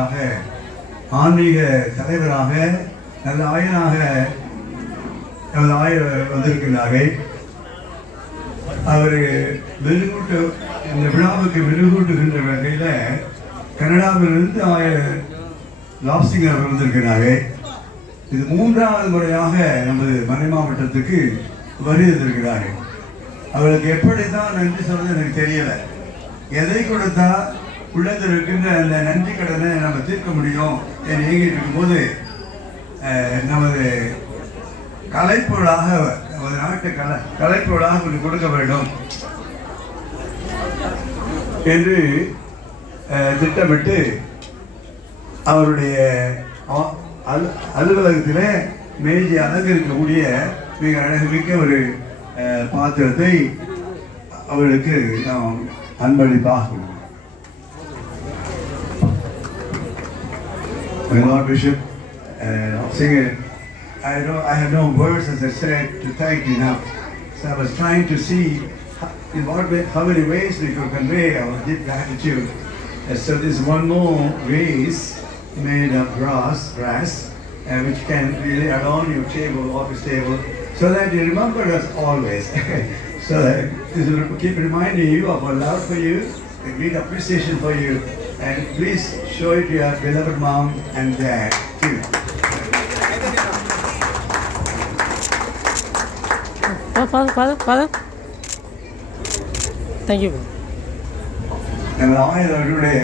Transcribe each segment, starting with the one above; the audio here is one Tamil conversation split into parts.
ஆயராக, ஆன்மீக தலைவராக, நல்ல ஆயராக நமது ஆயர் வந்திருக்கிறார்கள். அவர் மெருகூட்டு இந்த விழாவுக்கு மெருகூட்டுகின்ற வகையில் கனடாவிலிருந்து ஆயர் லாப்சிங் அவர் வந்திருக்கிறார்கள். இது 3வது முறையாக நமது மறை மாவட்டத்துக்கு வருகிறார்கள். அவர்களுக்கு எப்படி தான் நன்றி சொல்றது எனக்கு தெரியலை. எதை கொடுத்தா உள்ளத்தில் இருக்கின்ற அந்த நன்றி கடனை நம்ம தீர்க்க முடியும் என்று இயங்கிட்டு இருக்கும்போது நமது கலைப்பொருளாக, நமது நாட்டு கலைப்பொருளாக கொஞ்சம் கொடுக்க வேண்டும் என்று திட்டமிட்டு அவருடைய அலுவலகத்தில் மேஜை அலங்கரிக்கக்கூடிய மிக அழகுமிக்க ஒரு பாத்திரத்தை அவர்களுக்கு நாம் அன்பளிப்பாக கொடுக்கிறோம். My Lord Bishop, singer, I have no words, as I said, to thank you enough. So I was trying to see in what way, how many ways we could convey our deep gratitude. So this is one more vase made of grass, which can really adorn your table, office table, so that you remember us always. So that this will keep reminding you of our love for you, a great appreciation for you, and please show it to your beloved mom and dad too. Father. Thank you. நம்ம ஆயர்களுடைய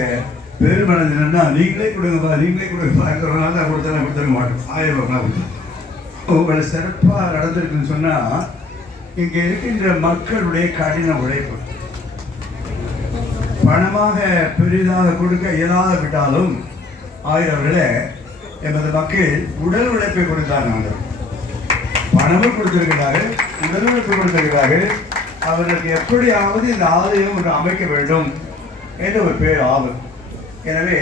பெருமனதுன்னா நீங்களே கொடுங்கப்பா, நீங்களே கொடுங்கப்பா, தான் கொடுத்துருக்க மாட்டோம். 1000 ரூபா கொடுத்தோம். உங்களை சிறப்பாக நடந்திருக்குன்னு சொன்னால் இங்கே இருக்கின்ற மக்களுடைய கடின உழைப்பு பணமாக பெரிதாக கொடுக்க இயலாத விட்டாலும் ஆயிரவர்களே எமது மக்கள் உடல் உழைப்பை கொடுத்தாங்க. பணமும் கொடுத்திருக்கிறார்கள், உடல் உழைப்பு கொடுத்திருக்கிறார்கள். அவர்களுக்கு எப்படியாவது இந்த ஆலயம் ஒன்று அமைக்க வேண்டும் என்று ஒரு பேர் ஆகும். எனவே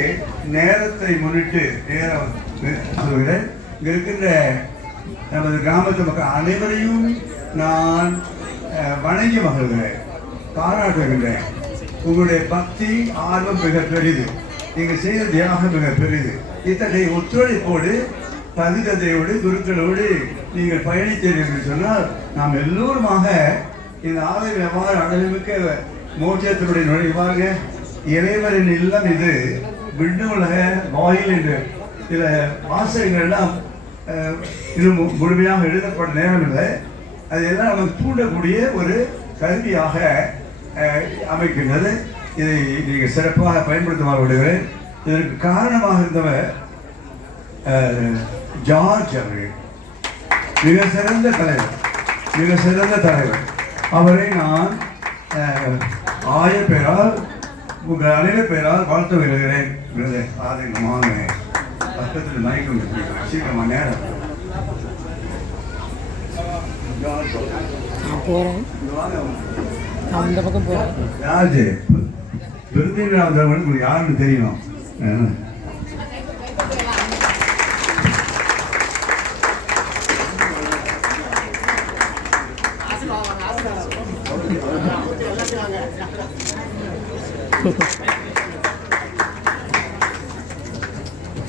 நேரத்தை முன்னிட்டு நேரம் சொல்கிறேன். இங்கே இருக்கின்ற நமது கிராமத்து மக்கள் அனைவரையும் நான் வணங்கி மகிழ்கிறேன், பாராட்டுகின்றேன். உங்களுடைய பக்தி ஆர்வம் மிக பெரிது, நீங்கள் செய்த தியாகம் மிக பெரிது. இத்தகைய ஒத்துழைப்போடு பதிதத்தையோடு குருக்களோடு நீங்கள் பயணித்தீர்கள் என்று சொன்னால் நாம் எல்லோருமாக இந்த ஆலயம் எவ்வாறு அழகுமிக்க மோட்சத்தினுடைய நுழைவாங்க. இறைவரின் இல்லம் இது, விண்ணுலக வாயில் என்று சில வாசகங்கள் எல்லாம் இன்னும் முழுமையாக எழுதப்பட நேரம் இல்லை. அதையெல்லாம் நமக்கு தூண்டக்கூடிய ஒரு கருவியாக அமைக்கின்றது. இதை நீங்கள் சிறப்பாக பயன்படுத்துமாறு விடுகிறேன். இதற்கு காரணமாக இருந்தவர் ஜார்ஜ் அவர்கள், மிக சிறந்த தலைவர். அவரை நான் ஆயர் பெயரால், உங்கள் அனைவர் பெயரால் வாழ்த்து வருகிறேன். ஆதங்கமாக பக்கத்தில் மயக்கம் சீக்கிரமாக நேரம் அந்த பக்கம் போகிறேன். யாரு விருந்தினர்களுக்கு யாருன்னு தெரியணும்.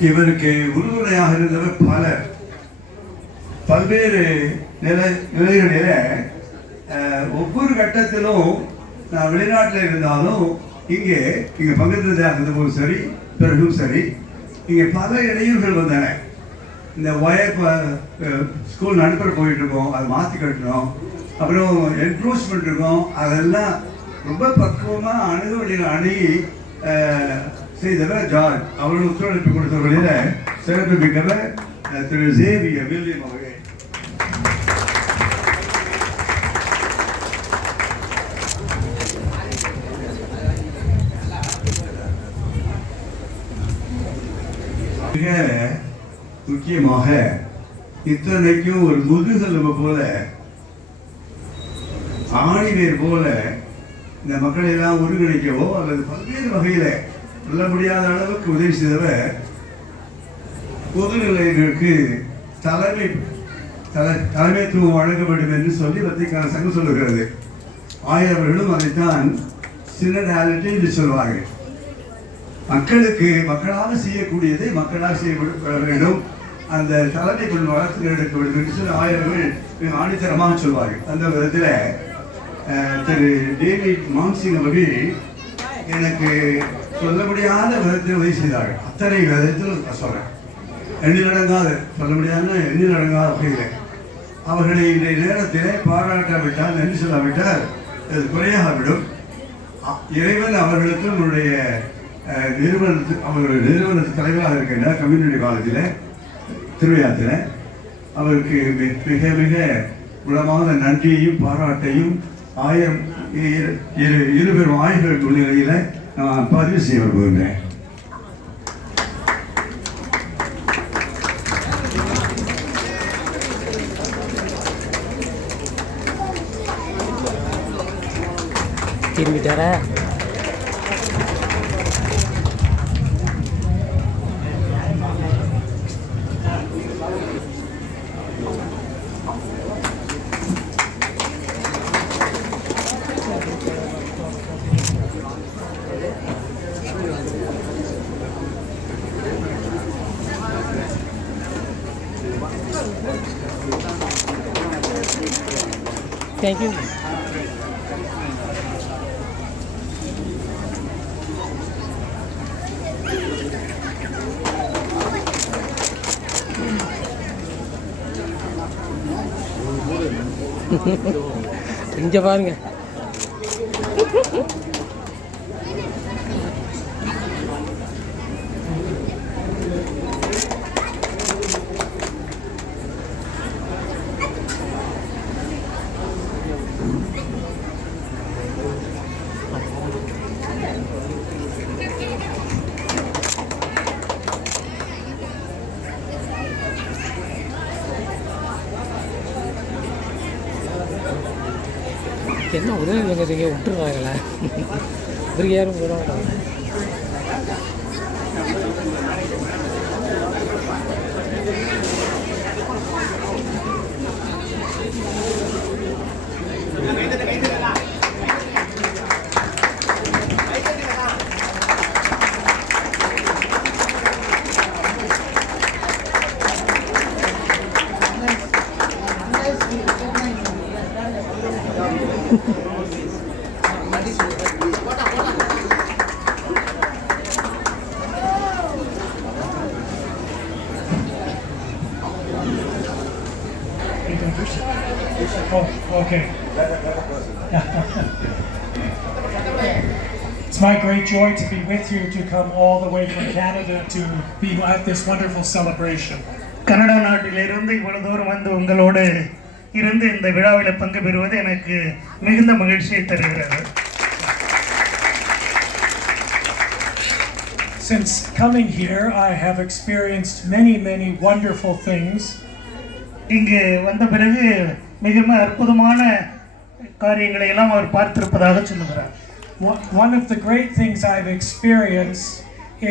இவருக்கு உறுதுணையாக இருந்தவர் பல்வேறு நிலைகளில ஒவ்வொரு கட்டத்திலும் நான் வெளிநாட்டில் இருந்தாலும் இங்கே பக்கத்தில் இருந்தபோதும் சரி, பிறகும் சரி, இங்கே பல இடையூறுகள் வந்தன. இந்த ஸ்கூல் நடுப்புற போயிட்டு இருக்கோம், அதை மாற்றி கட்டணும், அப்புறம் என்க்ரோச்மெண்ட் இருக்கும், அதெல்லாம் ரொம்ப பக்குவமாக அணுகி செய்தவர் ஜார்ஜ். அவர்கள் ஒத்துழைப்பு கொடுத்தவர்களில் சிறப்பு மிக்கவர் திரு சேவியர் வில்லியம் அவர்கள். மிக முக்கியமாக இத்தனைக்கும் ஒரு முதுகெலும்பு போல, ஆணிவேர் போல இந்த மக்களை எல்லாம் ஒருங்கிணைக்கவோ அல்லது பல்வேறு வகையில சொல்ல முடியாத அளவுக்கு உதவி செய்தவர் பொதுநிலையங்களுக்கு தலைமைத்துவம் வழங்க வேண்டும் என்று சொல்லி வத்திக்கான சங்கம் சொல்லுகிறது. ஆயவர்களும் அதைத்தான் சினடாலிட்டி என்று சொல்வார்கள். மக்களுக்கு மக்களாக செய்யக்கூடியதை மக்களாக செய்ய வேண்டும். அந்த தலைமை கொண்டு வளர்த்து எடுக்க வேண்டும் என்று சொல்லி ஆயிரங்கள் ஆணித்தரமாக சொல்வார்கள். அந்த விதத்தில் திரு டேவிட் மான்சிங் அவர்கள் எனக்கு சொல்ல முடியாத விதத்தில் உதவி செய்தார்கள். அத்தனை விதத்தில் சொல்கிறேன், எண்ணிலடங்காத சொல்ல முடியாத எண்ணிலடங்காத வகையில் அவர்களை இன்றைய நேரத்திலே பாராட்டாவிட்டால் நன்றி சொல்லாவிட்டால் அது குறையாகிவிடும். இறைவன் அவர்களுக்கு நம்முடைய அவர்களுடைய நிறுவனத்து தலைவராக இருக்கின்ற கம்யூனிட்டி காலேஜில் திருவையாற்றில் அவருக்கு மிக மிக உளமான நன்றியையும் பாராட்டையும் இருபெரும் ஆய்வுகள் முன்னிலையில் நான் பதிவு செய்ய விரும்புகின்றேன். திரும்பிட்டாரா? Thank you. இங்க பாருங்க. என்ன உதவி எங்கே விட்டுருவாங்களா? இவருக்கு யாரும் விட Oh, okay. It's my great joy to be with you, to come all the way from Canada to be at this wonderful celebration. Canada நாட்டிலிருந்து இவ்வளவு தூரம் வந்து உங்களோடு இருந்து இந்த விழாவில் பங்கு பெறுவது எனக்கு மிகுந்த மகிழ்ச்சியை தருகிறது. Since coming here, I have experienced many wonderful things. இங்கு வந்த பிறகு மிகவும் அற்புதமான காரியங்களை எல்லாம் அவர் பார்த்திருப்பதாக சொல்லுகிறார். One of the great things I've experienced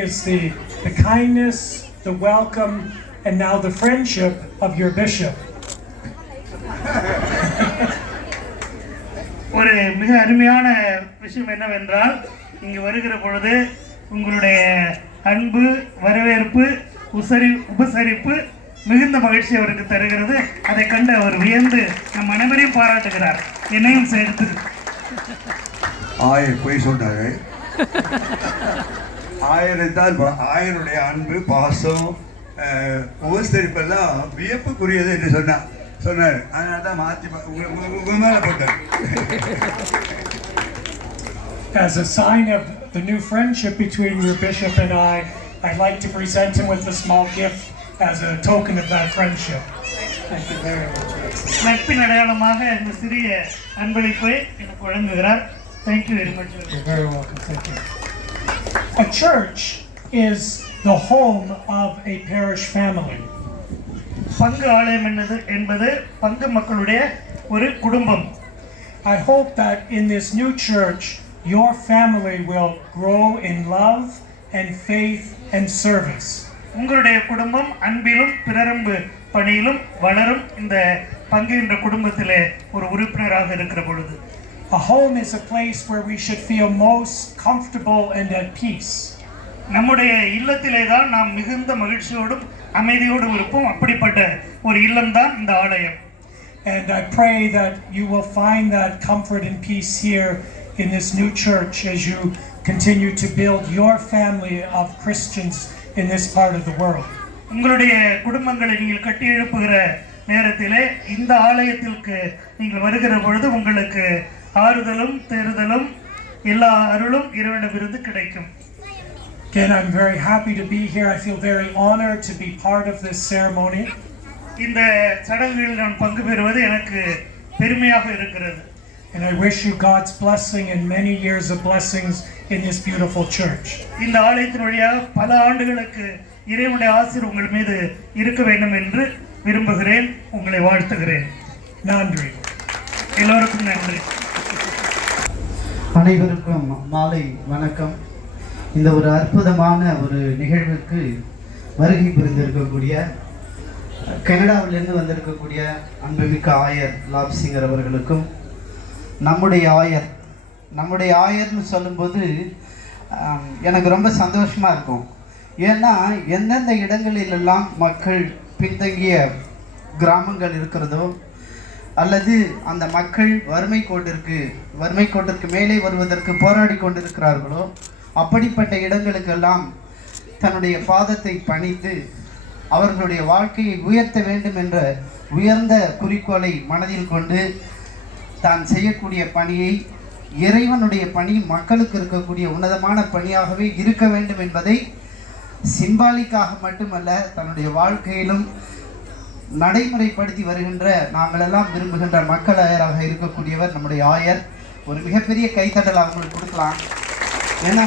is the kindness, the welcome, and now the friendship of your bishop. ஒரு மிக அருமையான விஷயம் என்னவென்றால், இங்கு வருகிற பொழுது உங்களுடைய அன்பு, வரவேற்பு, உபசரிப்பு மிகுந்த மகிழ்ச்சி அவருக்கு தருகிறது. அதை கண்டு அவர் வியந்து நம் அனைவரையும் பாராட்டுகிறார், என்னையும் சேர்த்து. போய் சொன்னாரு. ஆயரைத்தான் ஆயருடைய அன்பு, பாசம், உபசரிப்பெல்லாம் வியப்புக்குரியது என்று சொன்னார். அதனால தான் மாற்றி உங்க மேலே போட்டார். As a sign of the new friendship between your bishop and I'd like to present him with a small gift as a token of that friendship. Thank you very much. நட்பின் அடையாளமாக இந்த சிறிய அன்பளிப்பை எனக்கு வழங்குகிறார். Thank you very much. You're very welcome. Thank you. A church is the home of a parish family. பங்கு ஆலயம் என்பது பங்கு மக்களுடைய ஒரு குடும்பம். I hope that in this new church your family will grow in love and faith and service. உங்களுடைய குடும்பம் அன்பிலும் பிறரன்பு பணியிலும் வளரும். இந்த பங்கு என்ற குடும்பத்திலே ஒரு உறுப்பினராக இருக்கிற பொழுது, a home is a place where we should feel most comfortable and at peace. நம்முடைய இல்லத்திலே தான் நாம் மிகுந்த மகிழ்ச்சியோடும் அமைதியோடும் இருப்போம். அப்படிப்பட்ட ஒரு இல்லம்தான் இந்த ஆலயம். And I pray that you will find that comfort and peace here in this new church as you continue to build your family of Christians in this part of the world. உங்களுடைய குடும்பங்களை நீங்கள் கட்டி எழுப்புகிற நேரத்திலே இந்த ஆலயத்திற்கு நீங்கள் வருகிற பொழுது உங்களுக்கு ஆறுதலும் தேறுதலும் எல்லா அருளும் இறைவனிடமிருந்து கிடைக்கும். Again, I'm very happy to be here. I feel very honored to be part of this ceremony. இந்த சடங்குகளில் நான் பங்கு பெறுவது எனக்கு பெருமையாக இருக்கிறது. And I wish you God's blessing and many years of blessings in this beautiful church. இந்த ஆலயத்தின் வழியாக பல ஆண்டுகளுக்கு இறைவனுடைய ஆசீர்வாதம் உங்கள் மீது இருக்க வேண்டும் என்று விரும்புகிறேன். உங்களை வாழ்த்துகிறேன். நன்றி. எல்லோருக்கும் நன்றி. அனைவருக்கும் மாலை வணக்கம். இந்த ஒரு அற்புதமான ஒரு நிகழ்வுக்கு வருகை புரிந்திருக்கக்கூடிய கனடாவிலிருந்து வந்திருக்கக்கூடிய அன்புமிக்க ஆயர் லாப்சிங்கர் அவர்களுக்கும், நம்முடைய ஆயர்னு சொல்லும்போது எனக்கு ரொம்ப சந்தோஷமாக இருக்கும். ஏன்னா எந்தெந்த இடங்களிலெல்லாம் மக்கள் பின்தங்கிய கிராமங்கள் இருக்கிறதோ அல்லது அந்த மக்கள் வறுமை கோட்டிற்கு மேலே வருவதற்கு போராடி கொண்டிருக்கிறார்களோ அப்படிப்பட்ட இடங்களுக்கெல்லாம் தன்னுடைய பாதத்தை பணித்து அவர்களுடைய வாழ்க்கையை உயர்த்த வேண்டும் என்ற உயர்ந்த குறிக்கோளை மனதில் கொண்டு தான் செய்யக்கூடிய பணியை இறைவனுடைய பணி மக்களுக்கு இருக்கக்கூடிய உன்னதமான பணியாகவே இருக்க வேண்டும் என்பதை சிம்பாலிக்காக மட்டுமல்ல தன்னுடைய வாழ்க்கையிலும் நடைமுறைப்படுத்தி வருகின்ற நாங்களெல்லாம் விரும்புகின்ற மக்கள் ஆயராக இருக்கக்கூடியவர் நம்முடைய ஆயர். ஒரு மிகப்பெரிய கைத்தட்டல் அவங்களுக்கு கொடுக்கலாம். ஏன்னா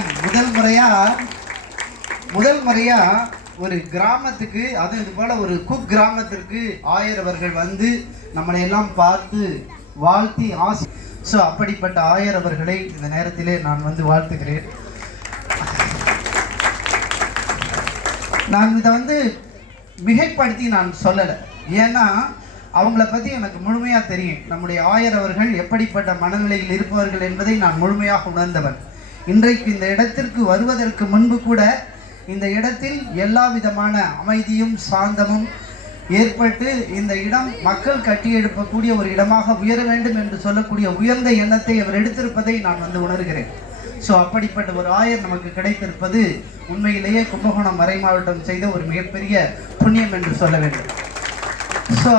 முதல் முறையா ஒரு கிராமத்துக்கு, அது இது போல ஒரு குக் கிராமத்திற்கு ஆயர் அவர்கள் வந்து நம்மளை எல்லாம் பார்த்து வாழ்த்தி ஸோ அப்படிப்பட்ட ஆயர் அவர்களை இந்த நேரத்திலே நான் வந்து வாழ்த்துகிறேன். நான் இதை வந்து மிகைப்படுத்தி நான் சொல்லலை. ஏன்னா அவங்கள பற்றி எனக்கு முழுமையாக தெரியும். நம்முடைய ஆயர் அவர்கள் எப்படிப்பட்ட மனநிலையில் இருப்பவர்கள் என்பதை நான் முழுமையாக உணர்ந்தவன். இன்றைக்கு இந்த இடத்திற்கு வருவதற்கு முன்பு கூட இந்த இடத்தில் எல்லா விதமான அமைதியும் சாந்தமும் ஏற்பட்டு இந்த இடம் மக்கள் கட்டி எழுப்பக்கூடிய ஒரு இடமாக உயர வேண்டும் என்று சொல்லக்கூடிய உயர்ந்த எண்ணத்தை அவர் எடுத்திருப்பதை நான் வந்து உணர்கிறேன். ஸோ அப்படிப்பட்ட ஒரு ஆயர் நமக்கு கிடைத்திருப்பது உண்மையிலேயே கும்பகோணம் மறை மாவட்டம் செய்த ஒரு மிகப்பெரிய புண்ணியம் என்று சொல்ல வேண்டும். ஸோ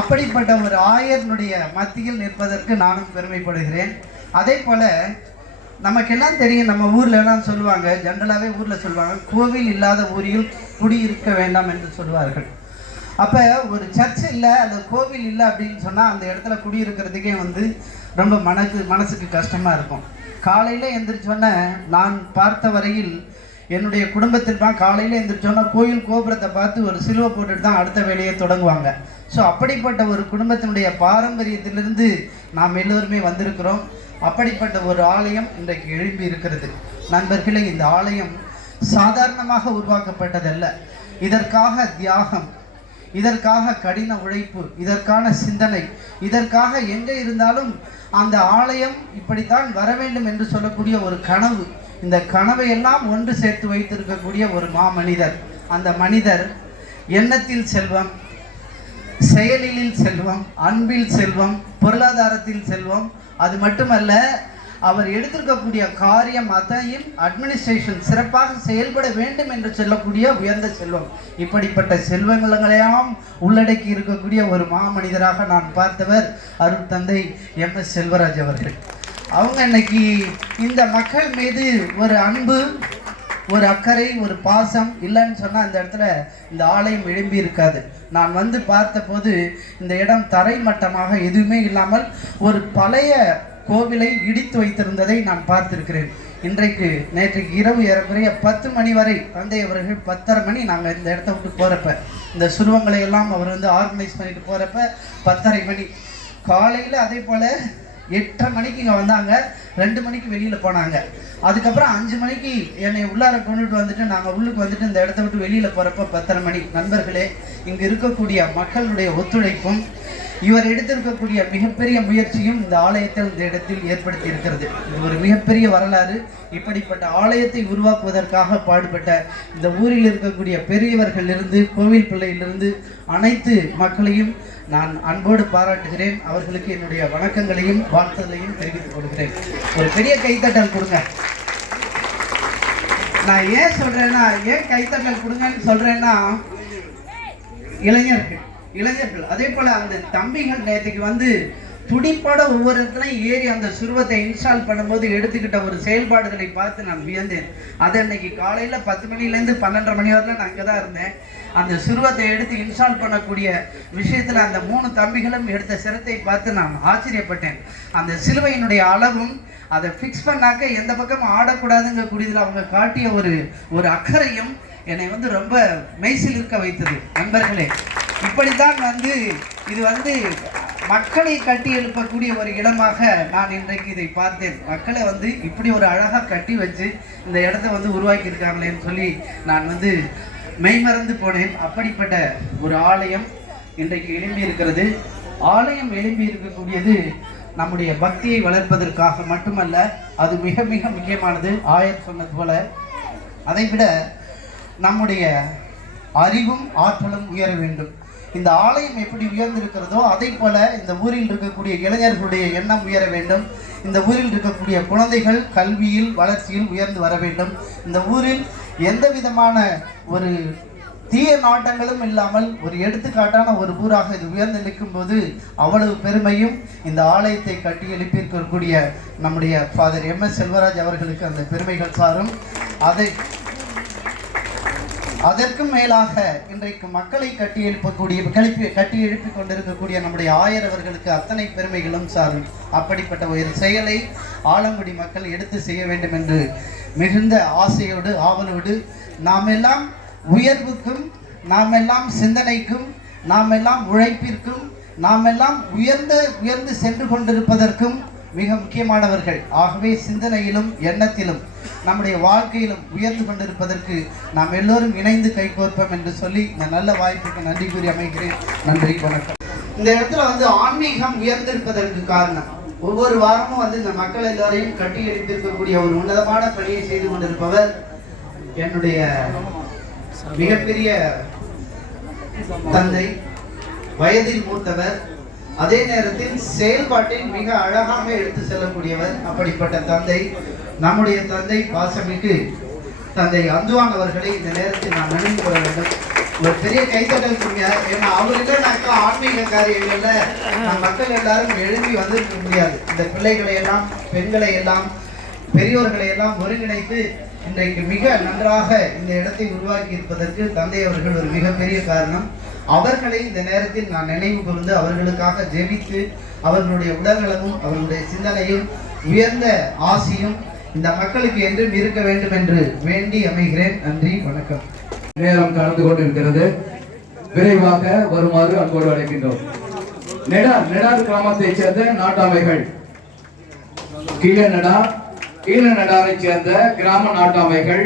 அப்படிப்பட்ட ஒரு ஆயர்னுடைய மத்தியில் நிற்பதற்கு நானும் பெருமைப்படுகிறேன். அதே போல் நமக்கெல்லாம் தெரியும், நம்ம ஊரில் எல்லாம் சொல்லுவாங்க, ஜென்ரலாகவே ஊரில் சொல்லுவாங்க, கோவில் இல்லாத ஊரில் குடியிருக்க வேண்டாம் என்று சொல்லுவார்கள். அப்போ ஒரு சர்ச் இல்லை அல்லது கோவில் இல்லை அப்படின்னு சொன்னால் அந்த இடத்துல குடியிருக்கிறதுக்கே வந்து ரொம்ப மனசுக்கு கஷ்டமாக இருக்கும். காலையில் எந்திரிச்சோன்னே நான் பார்த்த வரையில் என்னுடைய குடும்பத்தில் தான் காலையில் எந்திரிச்சோன்னா கோயில் கோபுரத்தை பார்த்து ஒரு சிலுவை போட்டுட்டு தான் அடுத்த வேலையை தொடங்குவாங்க. ஸோ அப்படிப்பட்ட ஒரு குடும்பத்தினுடைய பாரம்பரியத்திலிருந்து நாம் எல்லோருமே வந்திருக்கிறோம். அப்படிப்பட்ட ஒரு ஆலயம் இன்றைக்கு எழும்பி இருக்கிறது. நண்பர்களே, இந்த ஆலயம் சாதாரணமாக உருவாக்கப்பட்டதல்ல. இதற்காக தியாகம், இதற்காக கடின உழைப்பு, இதற்கான சிந்தனை, இதற்காக எங்கே இருந்தாலும் அந்த ஆலயம் இப்படித்தான் வர வேண்டும் என்று சொல்லக்கூடிய ஒரு கனவு, இந்த கனவை எல்லாம் ஒன்று சேர்த்து வைத்திருக்கக்கூடிய ஒரு மாமனிதர். அந்த மனிதர் எண்ணத்தில் செல்வம், செயலில் செல்வம், அன்பில் செல்வம், பொருளாதாரத்தில் செல்வம், அது மட்டுமல்ல அவர் எடுத்திருக்கக்கூடிய காரியம் அதையும் அட்மினிஸ்ட்ரேஷன் சிறப்பாக செயல்பட வேண்டும் என்று சொல்லக்கூடிய உயர்ந்த செல்வம். இப்படிப்பட்ட செல்வங்களையெல்லாம் உள்ளடக்கி இருக்கக்கூடிய ஒரு மாமனிதராக நான் பார்த்தவர் அருள் தந்தை MS செல்வராஜ் அவர்கள். அவங்க இன்னைக்கு இந்த மக்கள் மீது ஒரு அன்பு, ஒரு அக்கறை, ஒரு பாசம் இல்லைன்னு சொன்னால் அந்த இடத்துல இந்த ஆலயம் எழும்பி இருக்காது. நான் வந்து பார்த்தபோது இந்த இடம் தரைமட்டமாக எதுவுமே இல்லாமல் ஒரு பழைய கோவிலை இடித்து வைத்திருந்ததை நான் பார்த்திருக்கிறேன். நேற்றைக்கு இரவு ஏறக்குறைய 10 மணி வரை தந்தை அவர்கள் 10:30 மணி நாங்கள் இந்த இடத்த விட்டு போகிறப்ப, இந்த சுருவங்களை எல்லாம் அவர் வந்து ஆர்கனைஸ் பண்ணிட்டு போகிறப்ப 10:30 மணி. காலையில் அதே போல் 8:30 மணிக்கு இங்கே வந்தாங்க, 2 மணிக்கு வெளியில் போனாங்க. அதுக்கப்புறம் 5 மணிக்கு என்னை உள்ளார கொண்டுட்டு வந்துட்டு நாங்கள் உள்ளுக்கு வந்துட்டு இந்த இடத்த விட்டு வெளியில் போகிறப்ப 10:30 மணி. நண்பர்களே, இங்கே இருக்கக்கூடிய மக்களுடைய ஒத்துழைப்பும் இவர் எடுத்திருக்கக்கூடிய மிகப்பெரிய முயற்சியும் இந்த ஆலயத்தில் இந்த இடத்தில் ஏற்படுத்தி இருக்கிறது. இது ஒரு மிகப்பெரிய வரலாறு. இப்படிப்பட்ட ஆலயத்தை உருவாக்குவதற்காக பாடுபட்ட இந்த ஊரில் இருக்கக்கூடிய பெரியவர்களிலிருந்து கோவில் பிள்ளையிலிருந்து அனைத்து மக்களையும் நான் அன்போடு பாராட்டுகிறேன். அவர்களுக்கு என்னுடைய வணக்கங்களையும் வாழ்த்துதலையும் தெரிவித்துக் கொள்கிறேன். ஒரு பெரிய கைத்தட்டல் கொடுங்க. நான் ஏன் சொல்றேன்னா, ஏன் கைத்தட்டல் கொடுங்கன்னு சொல்றேன்னா, இளைஞர்கள் அதே போல அந்த தம்பிகள் நேற்றுக்கு துடிப்பட ஒவ்வொரு இடத்துலையும் ஏறி அந்த சுருவத்தை இன்ஸ்டால் பண்ணும்போது எடுத்துக்கிட்ட ஒரு செயல்பாடுகளை பார்த்து நான் வியந்தேன். அது அன்னைக்கு காலையில் 10 மணிலேருந்து 12:30 மணி வரலாம் நான் அங்கே தான் இருந்தேன். அந்த சுருவத்தை எடுத்து இன்ஸ்டால் பண்ணக்கூடிய விஷயத்தில் அந்த 3 தம்பிகளும் எடுத்த சிரத்தை பார்த்து நான் ஆச்சரியப்பட்டேன். அந்த சிலுவையினுடைய அளவும் அதை ஃபிக்ஸ் பண்ணாக்க எந்த பக்கம் ஆடக்கூடாதுங்க கூடியதில் அவங்க காட்டிய ஒரு அக்கறையும் என்னை ரொம்ப மெய்சில் இருக்க வைத்தது. நண்பர்களே, இப்படித்தான் இது மக்களை கட்டி எழுப்பக்கூடிய ஒரு இடமாக நான் இன்றைக்கு இதை பார்த்தேன். மக்களை இப்படி ஒரு அழகாக கட்டி வச்சு இந்த இடத்த உருவாக்கி இருக்காங்களேன்னு சொல்லி நான் மெய்மறந்து போனேன். அப்படிப்பட்ட ஒரு ஆலயம் இன்றைக்கு எழும்பி இருக்கிறது. ஆலயம் எழும்பி இருக்கக்கூடியது நம்முடைய பக்தியை வளர்ப்பதற்காக மட்டுமல்ல, அது மிக மிக முக்கியமானது. ஆயர் சொன்னது போல அதை விட நம்முடைய அறிவும் ஆற்றலும் உயர வேண்டும். இந்த ஆலயம் எப்படி உயர்ந்திருக்கிறதோ அதை போல இந்த ஊரில் இருக்கக்கூடிய இளைஞர்களுடைய எண்ணம் உயர வேண்டும். இந்த ஊரில் இருக்கக்கூடிய குழந்தைகள் கல்வியில் வளர்ச்சியில் உயர்ந்து வர வேண்டும். இந்த ஊரில் எந்த விதமான ஒரு தீய நாட்டங்களும் இல்லாமல் ஒரு எடுத்துக்காட்டான ஒரு ஊராக இது உயர்ந்து நிற்கும் போது அவ்வளவு பெருமையும் இந்த ஆலயத்தை கட்டி எழுப்பியிருக்கக்கூடிய நம்முடைய ஃபாதர் MS செல்வராஜ் அவர்களுக்கு அந்த பெருமைகள் சாரும். அதற்கும் மேலாக இன்றைக்கு மக்களை கட்டி எழுப்பிக் கொண்டிருக்கக்கூடிய நம்முடைய ஆயர் அவர்களுக்கு அத்தனை பெருமைகளும் சாரும். அப்படிப்பட்ட ஒரு செயலை ஆலங்குடி மக்கள் எடுத்து செய்ய வேண்டும் என்று மிகுந்த ஆசையோடு ஆவலோடு நாம் எல்லாம் உயர்வுக்கும், நாம் எல்லாம் சிந்தனைக்கும், நாம் எல்லாம் உழைப்பிற்கும், நாம் எல்லாம் உயர்ந்து சென்று கொண்டிருப்பதற்கும் மிக முக்கியமானவர்கள். ஆகவே சிந்தனையிலும் எண்ணத்திலும் நம்முடைய வாழ்க்கையிலும் உயர்ந்து கொண்டிருப்பதற்கு நாம் எல்லோரும் இணைந்து கைகோர்ப்போம் என்று சொல்லி இந்த நல்ல வாய்ப்புக்கு நன்றி கூறி அமைகிறேன். நன்றி, வணக்கம். இந்த இடத்துல ஆன்மீகம் உயர்ந்திருப்பதற்கு காரணம், ஒவ்வொரு வாரமும் இந்த மக்கள் எல்லோரையும் கட்டி எழுப்பியிருக்கக்கூடிய ஒரு உன்னதமான பணியை செய்து கொண்டிருப்பவர் என்னுடைய மிகப்பெரிய தந்தை, வயதில் மூத்தவர், அதே நேரத்தில் செயல்பாட்டில் மிக அழகாக எடுத்து செல்லக்கூடியவர். அப்படிப்பட்ட தந்தை, நம்முடைய தந்தை பாசமிகு தந்தை அந்துவான் அவர்களை இந்த நேரத்தில் நாம் நினைவு கொள்ள வேண்டும். ஒரு பெரிய கைத்தட்டல் கொடுங்க. ஏன்னா அவர் இல்லைனாக்கா ஆன்மீக காரியங்கள்ல மக்கள் எல்லாரும் எழுப்பி வந்திருக்க முடியாது. இந்த பிள்ளைகளை எல்லாம், பெண்களை எல்லாம், பெரியோர்களை எல்லாம் ஒருங்கிணைத்து இன்றைக்கு மிக நன்றாக இந்த இடத்தை உருவாக்கி இருப்பதற்கு தந்தை அவர்கள் ஒரு மிகப்பெரிய காரணம். அவர்களை இந்த நேரத்தில் நான் நினைவு கூர்ந்து அவர்களுக்காக ஜெபித்து அவர்களுடைய உடல்நலமும் அவர்களுடைய சிந்தனையும் உயர்ந்த ஆசையும் இந்த மக்களுக்கு என்றும் இருக்க வேண்டும் என்று வேண்டி அமைகிறேன். நன்றி, வணக்கம். நேரம் கடந்து கொண்டிருக்கிறது. விரைவாக வருமாறு அன்போடு அழைக்கின்றோம். நெடார் கிராமத்தைச் சேர்ந்த நாட்டாமைகள், கீழநடாரை சேர்ந்த கிராம நாட்டாமைகள்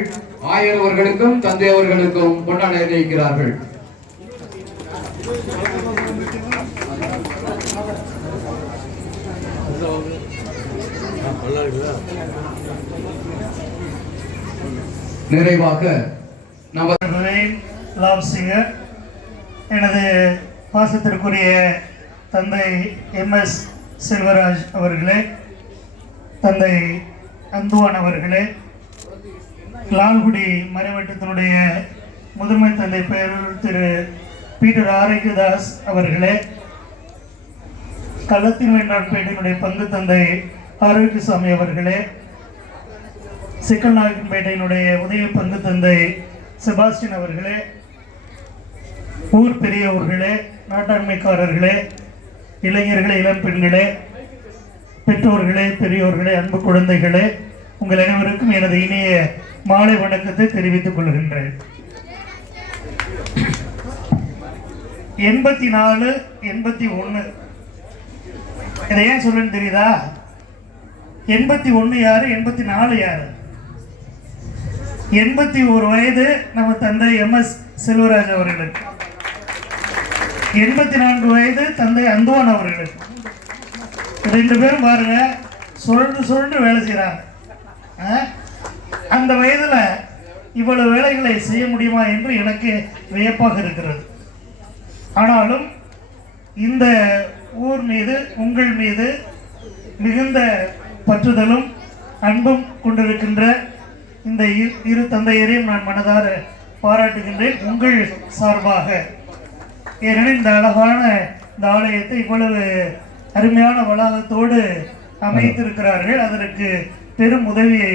ஆயர் அவர்களுக்கும் தந்தை அவர்களுக்கும் கொண்டாட இருக்கிறார்கள். நிறைவாக எனது பாசத்திற்குரிய தந்தை MS செல்வராஜ் அவர்களே, தந்தை அந்துவான் அவர்களே, லால்குடி மறைவட்டத்தினுடைய முதன்மை தந்தை பேரூர் திரு பீட்டர் ஆரோக்கியதாஸ் அவர்களே, கள்ளத்தின் வேண்டான்பேட்டையினுடைய பங்கு தந்தை ஆரோக்கியசாமி அவர்களே, சிக்கல்நாயக்கன்பேட்டையினுடைய உதய பங்கு தந்தை செபாஸ்டின் அவர்களே, ஊர் பெரியவர்களே, நாட்டாண்மைக்காரர்களே, இளைஞர்களே, இளம் பெண்களே, பெற்றோர்களே, பெரியோர்களே, அன்பு குழந்தைகளே, உங்கள் அனைவருக்கும் எனது இனிய மாலை வணக்கத்தை தெரிவித்துக் கொள்கின்றேன். 84, 81 இதை ஏன் சொல்லுன்னு தெரியுதா? 81 யாரு, 84 யாரு? 81 வயது நம்ம தந்தை MS செல்வராஜ் அவர்களுக்கு, 84 வயது தந்தை அந்தோன் அவர்களுக்கு. 2 பேரும் பாருங்க சுரண்டு வேலை செய்கிறாங்க. அந்த வயதில் இவ்வளவு வேலைகளை செய்ய முடியுமா என்று எனக்கு வியப்பாக இருக்கிறது. ஆனாலும் இந்த ஊர் மீது உங்கள் மீது மிகுந்த பற்றுதலும் அன்பும் கொண்டிருக்கின்ற இந்த இரு தந்தையரையும் நான் மனதார பாராட்டுகின்றேன் உங்கள் சார்பாக. ஏனெனில் இந்த அழகான இந்த ஆலயத்தை இவ்வளவு அருமையான வளாகத்தோடு அமைத்திருக்கிறார்கள். அதற்கு பெரும் உதவியை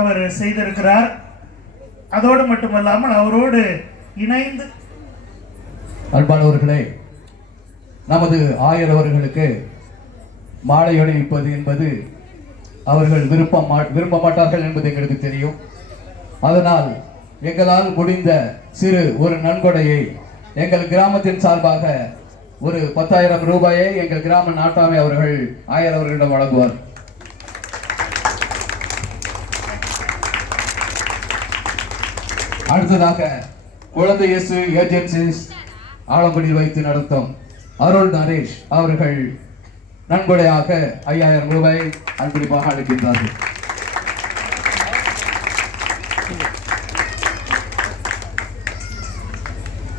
அவர் செய்திருக்கிறார். அதோடு மட்டுமல்லாமல் அவரோடு இணைந்து அன்பானவர்களே, நமது ஆயர் அவர்களுக்கு மாலை அணிவிப்பது என்பது அவர்கள் விரும்ப மாட்டார்கள் என்பது எங்களுக்கு தெரியும். அதனால் எங்களால் முடிந்த சிறு ஒரு நன்கொடையை எங்கள் கிராமத்தின் சார்பாக ஒரு 10,000 ரூபாயை எங்கள் கிராம நாட்டாமை அவர்கள் ஆயர் அவர்களிடம் வழங்குவார். அடுத்ததாக குழந்தை இயேசு ஏஜென்சிஸ் ஆலங்குடியில் வைத்து நடத்தும் அருள் நரேஷ் அவர்கள் நன்கொடையாக 5,000 ரூபாய் அன்பளிப்பாக அளிக்கின்றார்கள்.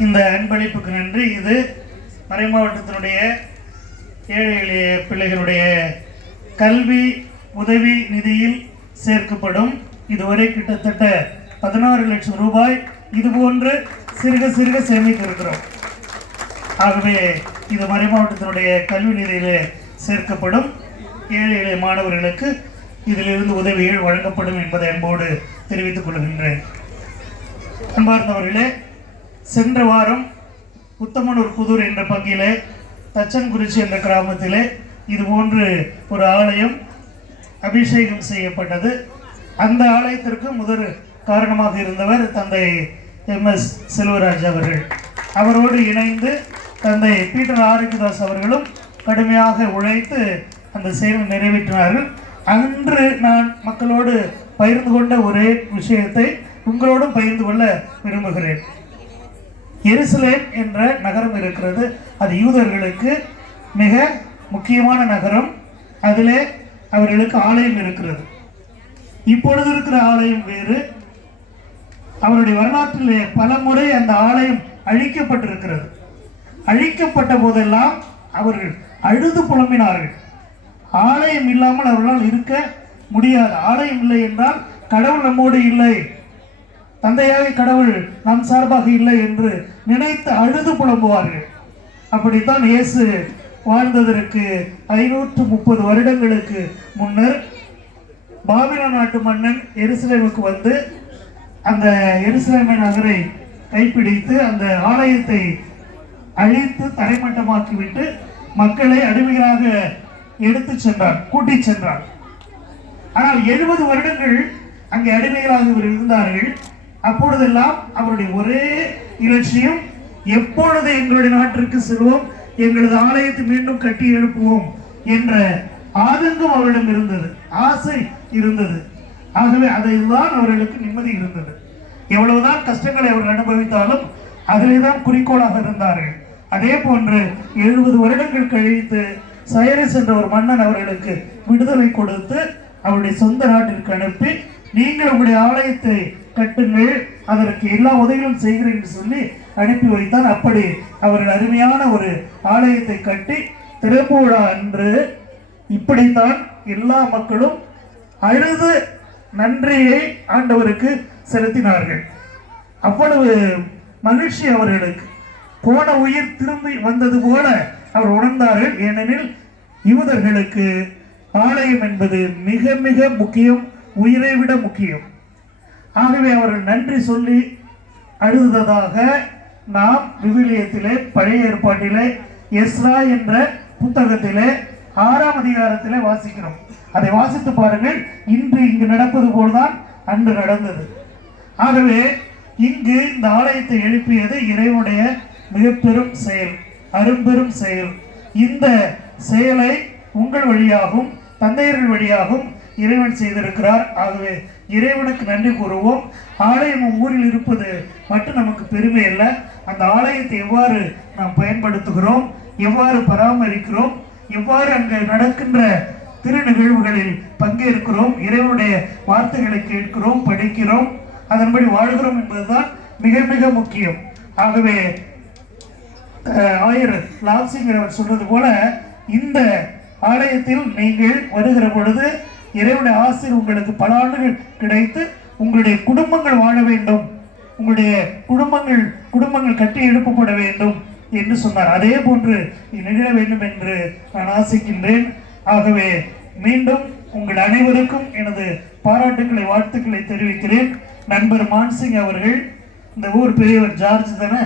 இந்த அன்பளிப்புக்கு நன்றி. இது மறை மாவட்டத்தினுடைய ஏழை எளிய பிள்ளைகளுடைய கல்வி உதவி நிதியில் சேர்க்கப்படும். இதுவரை கிட்டத்தட்ட 16 லட்சம் ரூபாய் இதுபோன்று சிறுக சேமித்திருக்கிறோம். ஆகவே இது மறை மாவட்டத்தினுடைய கல்வி நிதியில் சேர்க்கப்படும். ஏழை எளிய மாணவர்களுக்கு இதிலிருந்து உதவிகள் வழங்கப்படும் என்பதை அன்போடு தெரிவித்துக் கொள்கின்றேன். அன்பார்ந்தவர்களே, சென்ற வாரம் உத்தமனூர் புதூர் என்ற பங்கிலே தச்சன்குறிச்சி என்ற கிராமத்திலே இதுபோன்று ஒரு ஆலயம் அபிஷேகம் செய்யப்பட்டது. அந்த ஆலயத்திற்கு முதல் காரணமாக இருந்தவர் தந்தை MS செல்வராஜ் அவர்கள். அவரோடு இணைந்து தந்தை பீட்டர் ஆரோக்கியதாஸ் அவர்களும் கடுமையாக உழைத்து அந்த செயலை நிறைவேற்றினார்கள். அன்று நான் மக்களோடு பகிர்ந்து கொண்ட ஒரே விஷயத்தை உங்களோடும் பகிர்ந்து கொள்ள விரும்புகிறேன். எருசலேம் என்ற நகரம் இருக்கிறது. அது யூதர்களுக்கு மிக முக்கியமான நகரம். அதிலே அவர்களுக்கு ஆலயம் இருக்கிறது. இப்பொழுது இருக்கிற ஆலயம் வேறு. அவருடைய வரலாற்றிலே பல முறை அந்த ஆலயம் அழிக்கப்பட்டிருக்கிறது. அழிக்கப்பட்ட போதெல்லாம் அவர்கள் அழுது புலம்பினார்கள். ஆலயம் இல்லாமல் அவர்களால் இருக்க முடியாது. ஆலயம் இல்லை என்றால் கடவுள் நம்மோடு இல்லை, தந்தையாக கடவுள் நம் சார்பாக இல்லை என்று நினைத்து அழுது புலம்புவார்கள். அப்படித்தான் இயேசு வாழ்ந்ததற்கு 530 வருடங்களுக்கு முன்னர் பாபிலோன் நாட்டு மன்னன் எருசலேமுக்கு வந்து அந்த எருசலேமை நகரை கைப்பிடித்து அந்த ஆலயத்தை அழித்து தரைமட்டமாக்கிவிட்டு மக்களை அடிமைகளாக எடுத்து சென்றார், கூட்டி சென்றார். ஆனால் 70 வருடங்கள் அங்கே அடிமைகளாக இவர் இருந்தார்கள். அப்பொழுதெல்லாம் அவருடைய ஒரே இலட்சியம், எப்பொழுது எங்களுடைய நாட்டிற்கு செல்வோம், எங்களது ஆலயத்தை மீண்டும் கட்டி எழுப்புவோம் என்ற ஆதங்கம் அவரிடம் இருந்தது, ஆசை இருந்தது. ஆகவே அதைதான் அவர்களுக்கு நிம்மதி இருந்தது. எவ்வளவுதான் கஷ்டங்களை அவர்கள் அனுபவித்தாலும் அதிலே தான் குறிக்கோளாக இருந்தார்கள். அதே போன்று 70 வருடங்கள் கழித்து சைரஸ் என்ற ஒரு மன்னன் அவர்களுக்கு விடுதலை கொடுத்து அவருடைய சொந்த நாட்டிற்கு அனுப்பி, நீங்கள் உங்களுடைய ஆலயத்தை கட்டுங்கள், அதற்கு எல்லா உதவிகளும் செய்கிறேன் என்று சொல்லி அனுப்பி வைத்தான். அப்படி அவர்கள் அருமையான ஒரு ஆலயத்தை கட்டி திறப்பு விழா அன்று இப்படித்தான் எல்லா மக்களும் அழுது நன்றியை ஆண்டவருக்கு செலுத்தினார்கள். அவ்வளவு மகிழ்ச்சி அவர்களுக்கு. போன உயிர் திரும்பி வந்தது போல அவர் உணர்ந்தார்கள். ஏனெனில் யூதர்களுக்கு ஆலயம் என்பது மிக மிக முக்கியம், உயிரை விட முக்கியம். ஆகவே அவர்கள் நன்றி சொல்லி அழுததாக நாம் விவிலியத்திலே பழைய ஏற்பாட்டிலே எஸ்ரா என்ற புத்தகத்திலே 6ஆம் அதிகாரத்திலே வாசிக்கிறோம். அதை வாசித்து பாருங்கள். இன்று இங்கு நடப்பது போல்தான் அன்று நடந்தது. ஆகவே இங்கு இந்த ஆலயத்தை எழுப்பியது இறைவனுடைய மிக பெரும் செயல், அரும்பெரும் செயல். இந்த செயலை உங்கள் வழியாகவும் தந்தையர்கள் வழியாகவும் இறைவன் செய்திருக்கிறார். ஆகவே இறைவனுக்கு நன்றி கூறுவோம். ஆலயம் ஊரில் இருப்பது மட்டும் நமக்கு பெருமை அல்ல, அந்த ஆலயத்தை எவ்வாறு நாம் பயன்படுத்துகிறோம், எவ்வாறு பராமரிக்கிறோம், எவ்வாறு அங்கு நடக்கின்ற திரு நிகழ்வுகளில் பங்கேற்கிறோம், இறைவனுடைய வார்த்தைகளை கேட்கிறோம், படிக்கிறோம், அதன்படி வாழ்கிறோம் என்பதுதான் மிக மிக முக்கியம். ஆகவே ஆயர் லால்சிங்கர் அவர் சொல்றது போல இந்த ஆலயத்தில் நீங்கள் வருகிற பொழுது இறைவனுடைய ஆசீர் உங்களுக்கு பல ஆண்டுகள் கிடைத்து உங்களுடைய குடும்பங்கள் வாழ வேண்டும், உங்களுடைய குடும்பங்கள் கட்டி எழுப்பப்பட வேண்டும் என்று சொன்னார். அதே போன்று நிகழ வேண்டும் என்று நான் ஆசைக்கின்றேன். ஆகவே மீண்டும் உங்கள் அனைவருக்கும் எனது பாராட்டுக்களை வாழ்த்துக்களை தெரிவிக்கிறேன். நண்பர் மான்சிங் அவர்கள், இந்த ஊர் பெரியவர் ஜார்ஜ் தானே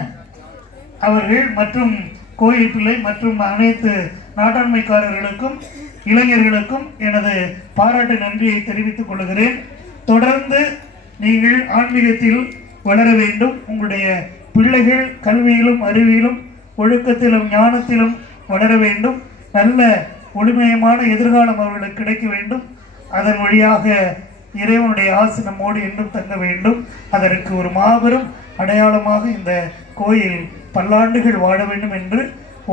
அவர்கள், மற்றும் கோயில் பிள்ளை மற்றும் அனைத்து நாட்டாண்மைக்காரர்களுக்கும் இளைஞர்களுக்கும் எனது பாராட்டு நன்றியை தெரிவித்துக் கொள்கிறேன். தொடர்ந்து நீங்கள் ஆன்மீகத்தில் வளர வேண்டும். உங்களுடைய பிள்ளைகள் கல்வியிலும் அறிவியலும் ஒழுக்கத்திலும் ஞானத்திலும் வளர வேண்டும். நல்ல ஒளிமயமான எதிர்காலம் அவர்களுக்கு கிடைக்க வேண்டும். அதன் வழியாக இறைவனுடைய ஆசி நம்மோடு என்றும் தங்க வேண்டும். அதற்கு ஒரு மாபெரும் அடையாளமாக இந்த கோயில் பல்லாண்டுகள் வாழ வேண்டும் என்று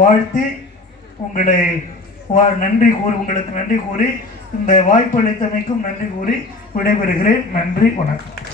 வாழ்த்தி உங்களை உங்களுக்கு நன்றி கூறி இந்த வாய்ப்பு அளித்தமைக்கும் நன்றி கூறி விடைபெறுகிறேன். நன்றி, வணக்கம்.